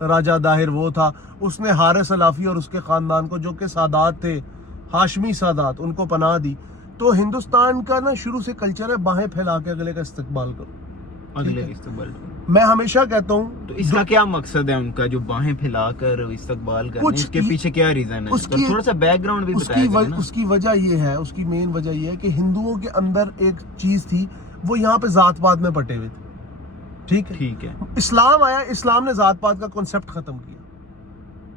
راجہ داہر وہ تھا, اس نے حارث الافی اور اس کے خاندان کو جو کہ سادات تھے, ہاشمی سادات, ان کو پناہ دی. تو ہندوستان کا نا شروع سے کلچر ہے باہیں پھیلا کے اگلے کا استقبال کرو, اگلے استقبال. میں ہمیشہ کہتا ہوں. تو اس کا کیا مقصد ہے ان کا جو باہیں پھیلا کر استقبال کرنے, اس کے پیچھے کیا ریزن ہے؟ تھوڑا سا بیک گراؤنڈ بھی بتائیں. اس کی وجہ یہ ہے, اس کی مین وجہ یہ ہے کہ ہندوؤں کے اندر ایک چیز تھی, وہ یہاں پہ ذات پات میں پٹے ہوئے تھے. ٹھیک ہے. اسلام آیا, اسلام نے ذات پات کا کنسپٹ ختم کیا.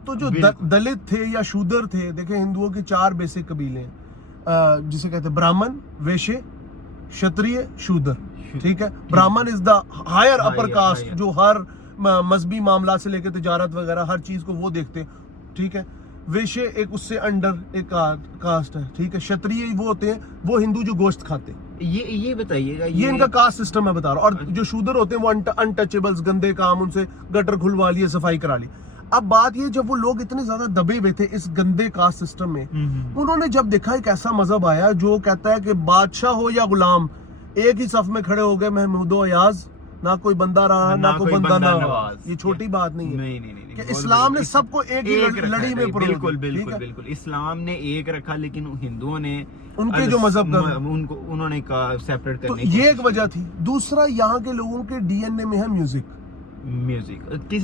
تو جو دلت تھے یا شودر تھے, دیکھیں ہندوؤں کے 4 بیسک قبیلے ہیں, جسے کہتے ہیں برہمن, ویشے, شتریہ, شودر. ٹھیک ہے. برہمن از دا ہائر اپر کاسٹ, جو ہر مذہبی معاملات سے لے کے تجارت وغیرہ ہر چیز کو وہ دیکھتے. ٹھیک ہے. ویشے ایک اس سے انڈر ایک کاسٹ ہے. ٹھیک ہے. شتریہ وہ ہوتے ہیں وہ ہندو جو گوشت کھاتے ہیں. یہ بتائیے گا, یہ ان کا کاسٹ سسٹم میں بتا رہا ہوں. اور جو شودر ہوتے ہیں وہ انٹچیبلز, گندے کام, ان سے گٹر کھلوا لیے, صفائی کرا لی. اب بات یہ, جب وہ لوگ اتنے زیادہ دبے ہوئے تھے اس گندے کاسٹ سسٹم میں, انہوں نے جب دیکھا ایک ایسا مذہب آیا جو کہتا ہے کہ بادشاہ ہو یا غلام ایک ہی صف میں کھڑے ہو گئے, محمود و ایاز, نہ کوئی بندہ رہا نہ کوئی بندہ نواز. یہ چھوٹی بات نہیں ہے کہ اسلام نے سب کو ایک ہی لڑی میں پرویا. بالکل اسلام نے ایک رکھا, لیکن ہندوؤں نے ان کے جو مذہب کا انہوں نے سیپریٹ کرنے. یہ ایک وجہ تھی. دوسرا, یہاں کے لوگوں کے ڈی این اے میں ہے میوزک.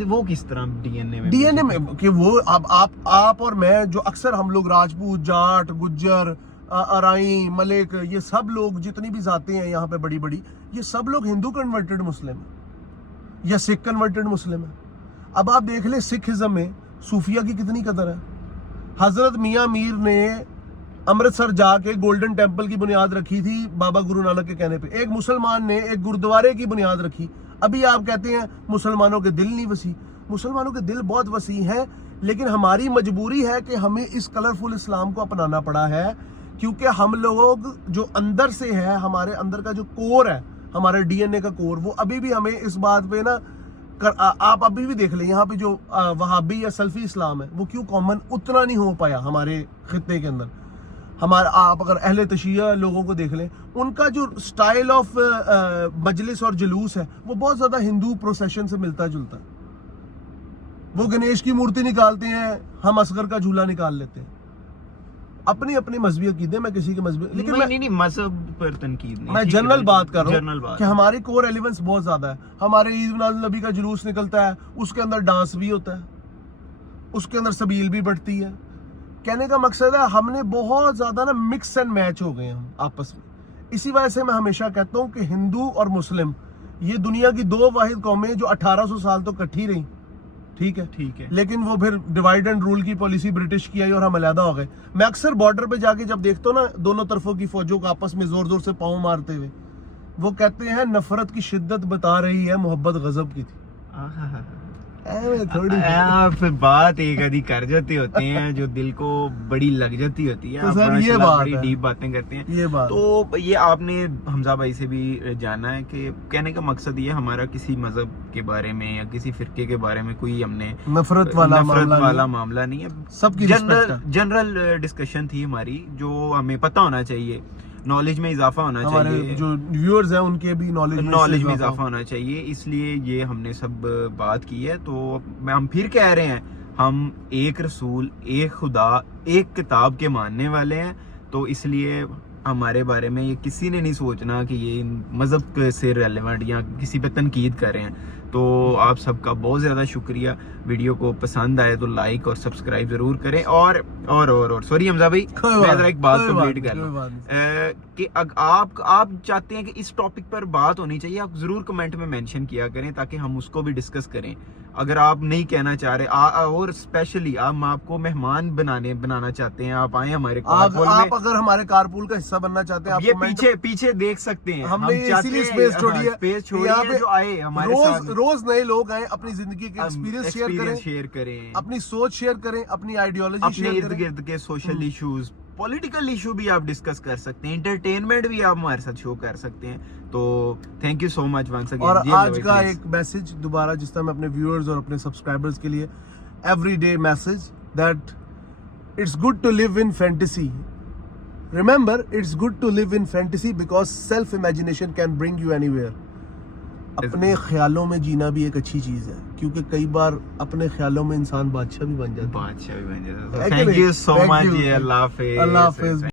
وہ کس طرح ڈی این اے میں کہ وہ آپ اور میں جو اکثر ہم لوگ راجپوت, جاٹ, گجر, ارائیں, ملک, یہ سب لوگ جتنی بھی ذاتیں ہیں یہاں پہ بڑی بڑی, یہ سب لوگ ہندو کنورٹڈ مسلم ہیں یا سکھ کنورٹڈ مسلم ہیں. اب آپ دیکھ لیں سکھ ازم میں صوفیہ کی کتنی قدر ہے. حضرت میاں میر نے امرتسر جا کے گولڈن ٹیمپل کی بنیاد رکھی تھی بابا گرو نانک کے کہنے پہ. ایک مسلمان نے ایک گردوارے کی بنیاد رکھی. ابھی آپ کہتے ہیں مسلمانوں کے دل نہیں وسیع. مسلمانوں کے دل بہت وسیع ہیں, لیکن ہماری مجبوری ہے کہ ہمیں اس کلرفل اسلام کو اپنانا پڑا ہے, کیونکہ ہم لوگ جو اندر سے ہے, ہمارے اندر کا جو کور ہے, ہمارے ڈی این اے کا کور, وہ ابھی بھی ہمیں اس بات پہ نا, آپ ابھی بھی دیکھ لیں یہاں پہ جو وہابی یا سلفی اسلام ہے وہ کیوں کامن اتنا نہیں ہو پایا ہمارے خطے کے اندر. آپ اگر اہل تشیع لوگوں کو دیکھ لیں, ان کا جو سٹائل آف مجلس اور جلوس ہے وہ بہت زیادہ ہندو پروسیشن سے ملتا جلتا ہے. وہ گنیش کی مورتی نکالتے ہیں, ہم اصغر کا جھولا نکال لیتے ہیں. اپنی اپنی مذہبی عقیدے, میں کسی کے مذہبی, لیکن نہیں مذہب پر تنقید نہیں, میں جنرل بات کر رہا ہوں کہ ہماری کور ایلیمنٹس بہت زیادہ ہے. ہمارے عید میلاد النبی کا جلوس نکلتا ہے, اس کے اندر ڈانس بھی ہوتا ہے, اس کے اندر سبیل بھی بڑھتی ہے. کہنے کا مقصد ہے ہم نے بہت زیادہ نا مکس اینڈ میچ ہو گئے ہم آپس میں. اسی وجہ سے میں ہمیشہ کہتا ہوں کہ ہندو اور مسلم یہ دنیا کی 2 واحد قومیں جو 1800 سال تو کٹھی رہیں. ٹھیک ہے. لیکن وہ پھر ڈیوائڈ اینڈ رول کی پالیسی برٹش کی آئی اور ہم علیحدہ ہو گئے. میں اکثر بارڈر پہ جا کے جب دیکھتا ہوں نا دونوں طرفوں کی فوجوں کو آپس میں زور زور سے پاؤں مارتے ہوئے, وہ کہتے ہیں نفرت کی شدت بتا رہی ہے محبت غضب کی تھی. پھر بات ایک آدھی کر جاتے ہوتے ہیں جو دل کو بڑی لگ جاتی ہوتی ہے, بڑی ڈیپ باتیں کرتے ہیں. تو یہ آپ نے حمزہ بھائی سے بھی جانا ہے کہ کہنے کا مقصد یہ ہمارا کسی مذہب کے بارے میں یا کسی فرقے کے بارے میں کوئی ہم نے نفرت والا معاملہ نہیں ہے. سب کی جنرل ڈسکشن تھی ہماری, جو ہمیں پتہ ہونا چاہیے, نالج میں اضافہ ہونا چاہیے, جو ویورز ہیں ان کے بھی نالج میں اضافہ ہونا چاہیے, اس لیے یہ ہم نے سب بات کی ہے. تو ہم پھر کہہ رہے ہیں, ہم ایک رسول, ایک خدا, ایک کتاب کے ماننے والے ہیں. تو اس لیے ہمارے بارے میں یہ کسی نے نہیں سوچنا کہ یہ مذہب سے ریلیونٹ یا کسی پہ تنقید کر رہے ہیں. تو آپ سب کا بہت زیادہ شکریہ. ویڈیو کو پسند آئے تو لائک اور سبسکرائب ضرور کریں. اور سوری حمزہ بھائی, میں ذرا ایک بات کمپلیٹ کر لوں کہ آپ چاہتے ہیں کہ اس ٹاپک پر بات ہونی چاہیے, آپ ضرور کمنٹ میں مینشن کیا کریں تاکہ ہم اس کو بھی ڈسکس کریں. اگر آپ نہیں کہنا چاہ رہے اور اسپیشلی آپ کو مہمان بنانا چاہتے ہیں, آپ آئیں ہمارے کارپول میں. آپ اگر ہمارے کارپول کا حصہ بننا چاہتے ہیں, یہ پیچھے دیکھ سکتے ہیں, ہم نے اسی لیے اسپیس چھوڑی ہے جو آئے ہمارے ساتھ, روز نئے لوگ آئیں, اپنی زندگی کے ایکسپیرینس شیئر کریں, اپنی سوچ شیئر کریں, اپنی آئیڈیالوجی شیئر کریں, ارد گرد کے سوشل ایشوز, پولیٹیکل ایشو بھی آپ ڈسکس کر سکتے ہیں, انٹرٹینمنٹ بھی آپ ہمارے ساتھ شو کر سکتے ہیں. تو thank you so much once again. اور آج کا ایک میسج دوبارہ جس طرح میں اپنے ویورز اور اپنے سبسکرائبرز کے لیے every day message that it's good to live in fantasy. Remember, it's good to live in fantasy because self-imagination can bring you anywhere. اپنے خیالوں میں جینا بھی ایک اچھی چیز ہے, کیونکہ کئی بار اپنے خیالوں میں انسان بادشاہ بھی بن جاتا ہے. بادشاہ بھی بن جاتا ہے. ہے کہ تھینک نہیں؟ You so Thank much. you. اللہ حافظ. اللہ حافظ.